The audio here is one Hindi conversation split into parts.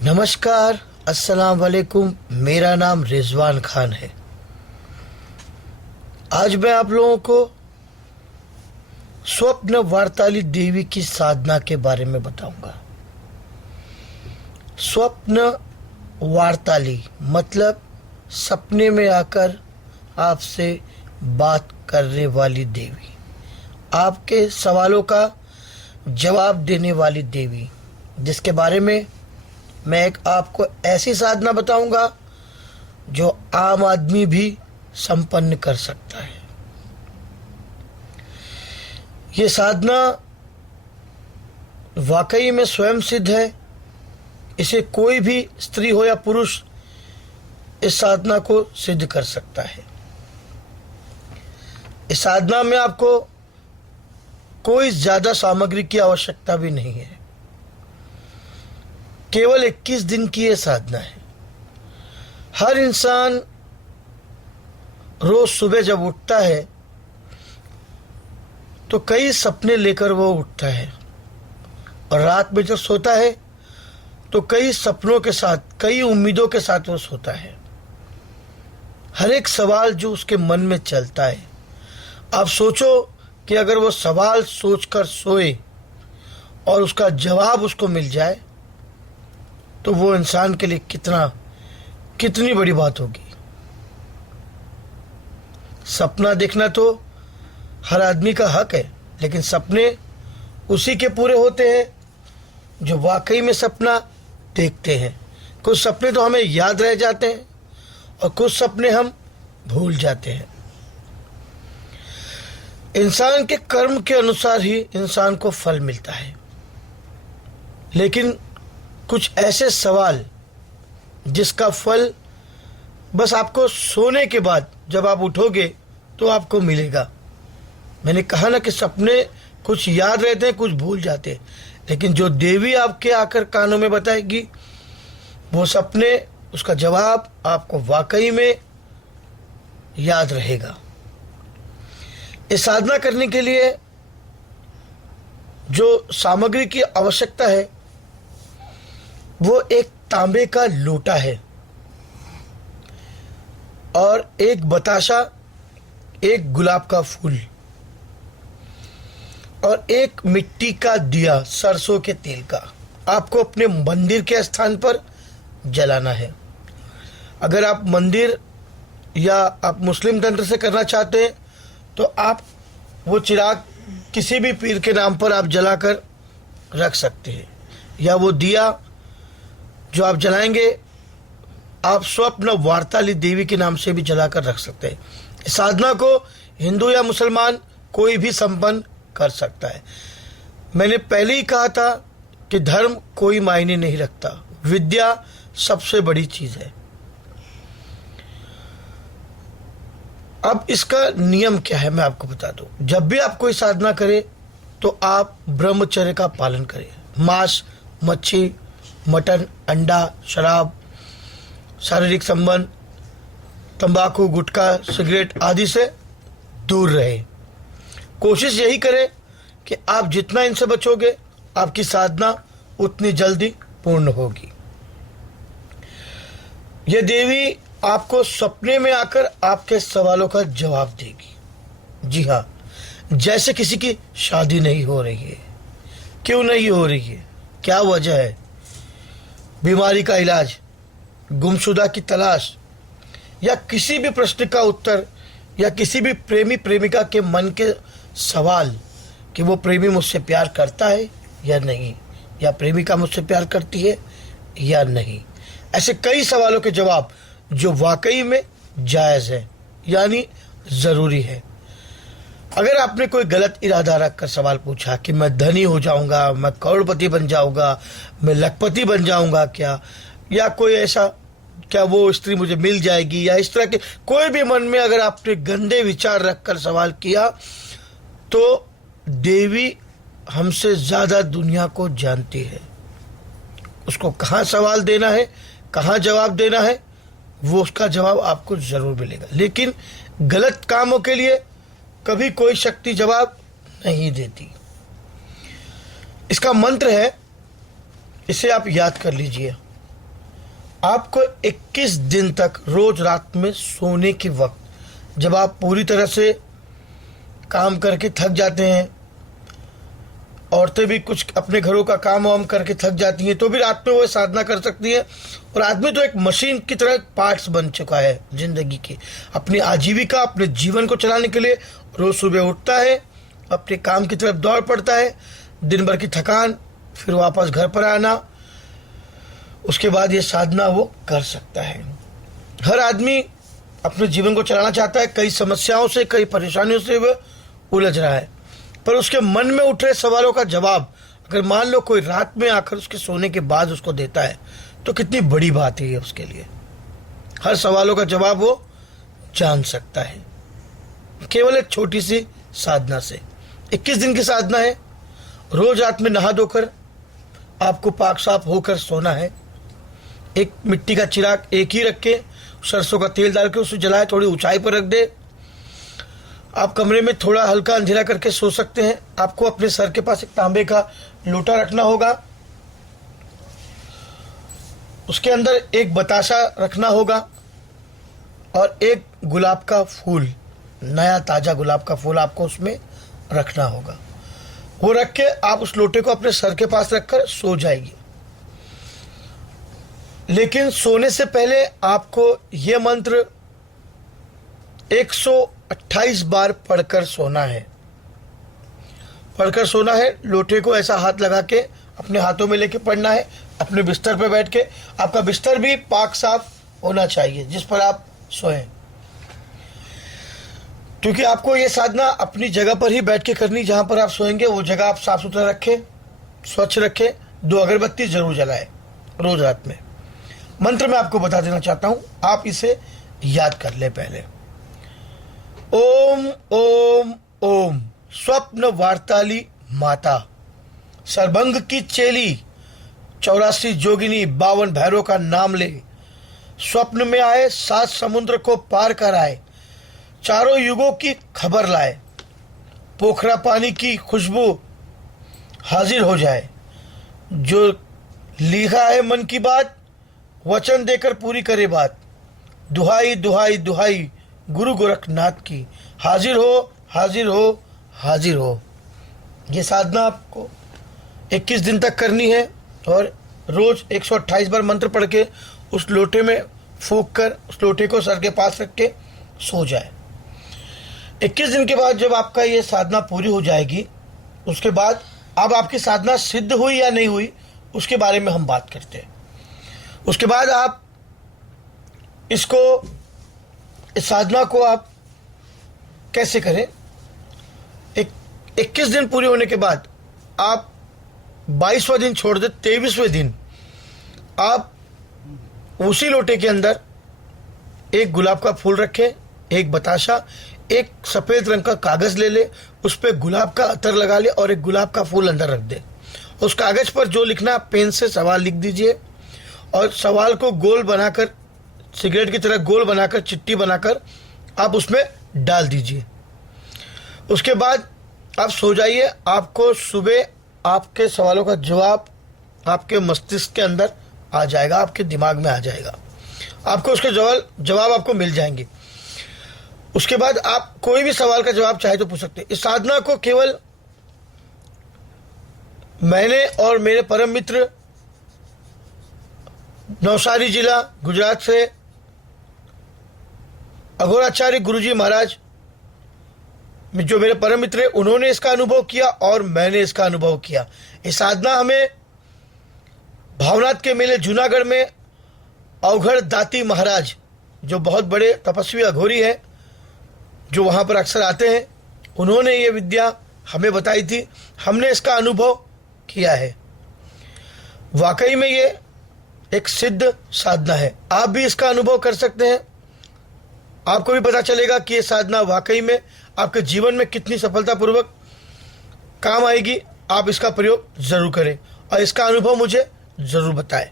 नमस्कार, अस्सलाम वालेकुम। मेरा नाम रिजवान खान है। आज मैं आप लोगों को स्वप्न वार्ताली देवी की साधना के बारे में बताऊंगा। स्वप्न वार्ताली मतलब सपने में आकर आपसे बात करने वाली देवी, आपके सवालों का जवाब देने वाली देवी, जिसके बारे में मैं एक आपको ऐसी साधना बताऊंगा जो आम आदमी भी संपन्न कर सकता है। ये साधना वाकई में स्वयं सिद्ध है। इसे कोई भी स्त्री हो या पुरुष इस साधना को सिद्ध कर सकता है। इस साधना में आपको कोई ज्यादा सामग्री की आवश्यकता भी नहीं है। केवल 21 दिन की यह साधना है। हर इंसान रोज सुबह जब उठता है तो कई सपने लेकर वो उठता है, और रात में जब सोता है तो कई सपनों के साथ, कई उम्मीदों के साथ वो सोता है। हर एक सवाल जो उसके मन में चलता है, आप सोचो कि अगर वो सवाल सोचकर सोए और उसका जवाब उसको मिल जाए तो वो इंसान के लिए कितनी बड़ी बात होगी। सपना देखना तो हर आदमी का हक है, लेकिन सपने उसी के पूरे होते हैं जो वाकई में सपना देखते हैं। कुछ सपने तो हमें याद रह जाते हैं और कुछ सपने हम भूल जाते हैं। इंसान के कर्म के अनुसार ही इंसान को फल मिलता है, लेकिन कुछ ऐसे सवाल जिसका फल बस आपको सोने के बाद जब आप उठोगे तो आपको मिलेगा। मैंने कहा ना कि सपने कुछ याद रहते हैं, कुछ भूल जाते हैं, लेकिन जो देवी आपके आकर कानों में बताएगी वो सपने, उसका जवाब आपको वाकई में याद रहेगा। इस साधना करने के लिए जो सामग्री की आवश्यकता है वो एक तांबे का लोटा है और एक बताशा, एक गुलाब का फूल और एक मिट्टी का दिया सरसों के तेल का। आपको अपने मंदिर के स्थान पर जलाना है। अगर आप मंदिर या आप मुस्लिम तंत्र से करना चाहते हैं तो आप वो चिराग किसी भी पीर के नाम पर आप जलाकर रख सकते हैं, या वो दिया जो आप जलाएंगे आप स्वप्न वार्ताली देवी के नाम से भी जलाकर रख सकते हैं। इस साधना को हिंदू या मुसलमान कोई भी संपन्न कर सकता है। मैंने पहले ही कहा था कि धर्म कोई मायने नहीं रखता, विद्या सबसे बड़ी चीज है। अब इसका नियम क्या है मैं आपको बता दूं। जब भी आप कोई साधना करें तो आप ब्रह्मचर्य का पालन करें। मांस, मच्छी, मटन, अंडा, शराब, शारीरिक संबंध, तंबाकू, गुटखा, सिगरेट आदि से दूर रहे। कोशिश यही करें कि आप जितना इनसे बचोगे आपकी साधना उतनी जल्दी पूर्ण होगी। यह देवी आपको सपने में आकर आपके सवालों का जवाब देगी। जी हाँ, जैसे किसी की शादी नहीं हो रही है, क्यों नहीं हो रही है, क्या वजह है, बीमारी का इलाज, गुमशुदा की तलाश, या किसी भी प्रश्न का उत्तर, या किसी भी प्रेमी प्रेमिका के मन के सवाल कि वो प्रेमी मुझसे प्यार करता है या नहीं, या प्रेमिका मुझसे प्यार करती है या नहीं। ऐसे कई सवालों के जवाब जो वाकई में जायज़ है, यानी ज़रूरी है। अगर आपने कोई गलत इरादा रखकर सवाल पूछा कि मैं धनी हो जाऊंगा, मैं करोड़पति बन जाऊंगा, मैं लखपति बन जाऊंगा क्या, या कोई ऐसा, क्या वो स्त्री मुझे मिल जाएगी, या इस तरह के कोई भी मन में अगर आपने गंदे विचार रखकर सवाल किया तो देवी हमसे ज्यादा दुनिया को जानती है। उसको कहाँ सवाल देना है, कहाँ जवाब देना है, वो उसका जवाब आपको जरूर मिलेगा। लेकिन गलत कामों के लिए कभी कोई शक्ति जवाब नहीं देती। इसका मंत्र है, इसे आप याद कर लीजिए। आपको 21 दिन तक रोज रात में सोने के वक्त, जब आप पूरी तरह से काम करके थक जाते हैं, औरतें भी कुछ अपने घरों का काम वाम करके थक जाती हैं, तो भी रात में वो साधना कर सकती है। और आदमी तो एक मशीन की तरह पार्ट्स बन चुका है जिंदगी की, अपनी आजीविका, अपने जीवन को चलाने के लिए रोज सुबह उठता है, अपने काम की तरफ दौड़ पड़ता है, दिन भर की थकान, फिर वापस घर पर आना, उसके बाद ये साधना वो कर सकता है। हर आदमी अपने जीवन को चलाना चाहता है, कई समस्याओं से, कई परेशानियों से वो उलझ रहा है, पर उसके मन में उठ रहे सवालों का जवाब अगर मान लो कोई रात में आकर उसके सोने के बाद उसको देता है, तो कितनी बड़ी बात है ये उसके लिए। हर सवालों का जवाब वो जान सकता है केवल एक छोटी सी साधना से। 21 दिन की साधना है। रोज रात में नहा धोकर आपको पाक साफ होकर सोना है। एक मिट्टी का चिराग एक ही रख के, सरसों का तेल डाल के उसे जलाए, थोड़ी ऊंचाई पर रख दे। आप कमरे में थोड़ा हल्का अंधेरा करके सो सकते हैं। आपको अपने सर के पास एक तांबे का लोटा रखना होगा, उसके अंदर एक बताशा रखना होगा और एक गुलाब का फूल, नया ताजा गुलाब का फूल आपको उसमें रखना होगा। वो रख के आप उस लोटे को अपने सर के पास रखकर सो जाएगी। लेकिन सोने से पहले आपको यह मंत्र 128 बार पढ़कर सोना है। लोटे को ऐसा हाथ लगा के अपने हाथों में लेके पढ़ना है। अपने बिस्तर पर बैठ के, आपका बिस्तर भी पाक साफ होना चाहिए जिस पर आप सोएं, क्योंकि आपको ये साधना अपनी जगह पर ही बैठ के करनी। जहां पर आप सोएंगे वो जगह आप साफ सुथरा रखें, स्वच्छ रखें। 2 अगरबत्ती जरूर जलाएं रोज रात में। मंत्र मैं आपको बता देना चाहता हूं, आप इसे याद कर ले पहले। ओम ओम ओम स्वप्न वार्ताली माता, सरभंग की चेली, 84 जोगिनी, 52 भैरव का नाम ले। स्वप्न में आए, 7 समुद्र को पार कर आए, चारों युगों की खबर लाए। पोखरा पानी की खुशबू हाजिर हो जाए। जो लिखा है मन की बात, वचन देकर पूरी करे बात। दुहाई दुहाई दुहाई गुरु गोरखनाथ की, हाजिर हो हाजिर हो हाजिर हो। ये साधना आपको 21 दिन तक करनी है और रोज 128 बार मंत्र पढ़ के उस लोटे में फूंक कर उस लोटे को सर के पास रख के सो जाए। 21 दिन के बाद जब आपका ये साधना पूरी हो जाएगी, उसके बाद अब आपकी साधना सिद्ध हुई या नहीं हुई उसके बारे में हम बात करते हैं। उसके बाद आप इस साधना को आप कैसे करें। 21 दिन पूरे होने के बाद आप 22वां दिन छोड़ दे, 23वें दिन आप उसी लोटे के अंदर एक गुलाब का फूल रखें, एक बताशा, एक सफेद रंग का कागज ले ले, उस पर गुलाब का अतर लगा ले और एक गुलाब का फूल अंदर रख दे। उस कागज पर जो लिखना पेन से सवाल लिख दीजिए और सवाल को गोल बनाकर, सिगरेट की तरह गोल बनाकर, चिट्ठी बनाकर आप उसमें डाल दीजिए। उसके बाद आप सो जाइए। आपको सुबह आपके सवालों का जवाब आपके मस्तिष्क के अंदर आ जाएगा, आपके दिमाग में आ जाएगा, आपको उसके जवाब आपको मिल जाएंगे। उसके बाद आप कोई भी सवाल का जवाब चाहे तो पूछ सकते हैं। इस साधना को केवल मैंने और मेरे परम मित्र नवसारी जिला गुजरात से अघोराचार्य गुरुजी महाराज, जो मेरे परम मित्र हैं, उन्होंने इसका अनुभव किया और मैंने इसका अनुभव किया। ये साधना हमें भावनाथ के मेले जूनागढ़ में अवघड़ दाती महाराज, जो बहुत बड़े तपस्वी अघोरी है, जो वहाँ पर अक्सर आते हैं, उन्होंने ये विद्या हमें बताई थी। हमने इसका अनुभव किया है। वाकई में ये एक सिद्ध साधना है। आप भी इसका अनुभव कर सकते हैं। आपको भी पता चलेगा कि ये साधना वाकई में आपके जीवन में कितनी सफलतापूर्वक काम आएगी। आप इसका प्रयोग जरूर करें और इसका अनुभव मुझे जरूर बताएं।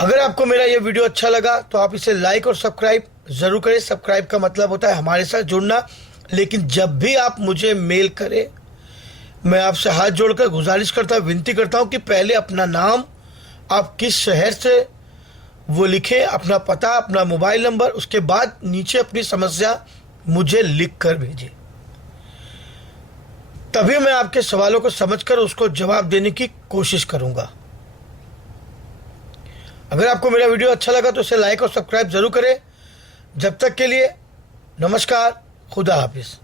अगर आपको मेरा ये वीडियो अच्छा लगा तो आप इसे लाइक और सब्सक्राइब जरूर करें। सब्सक्राइब का मतलब होता है हमारे साथ जुड़ना। लेकिन जब भी आप मुझे मेल करें, मैं आपसे हाथ जोड़कर गुजारिश करता हूं, विनती करता हूं कि पहले अपना नाम, आप किस शहर से वो लिखें, अपना पता, अपना मोबाइल नंबर, उसके बाद नीचे अपनी समस्या मुझे लिख कर भेजें। तभी मैं आपके सवालों को समझकर उसको जवाब देने की कोशिश करूंगा। अगर आपको मेरा वीडियो अच्छा लगा तो इसे लाइक और सब्सक्राइब जरूर करें। जब तक के लिए नमस्कार, खुदा हाफिज।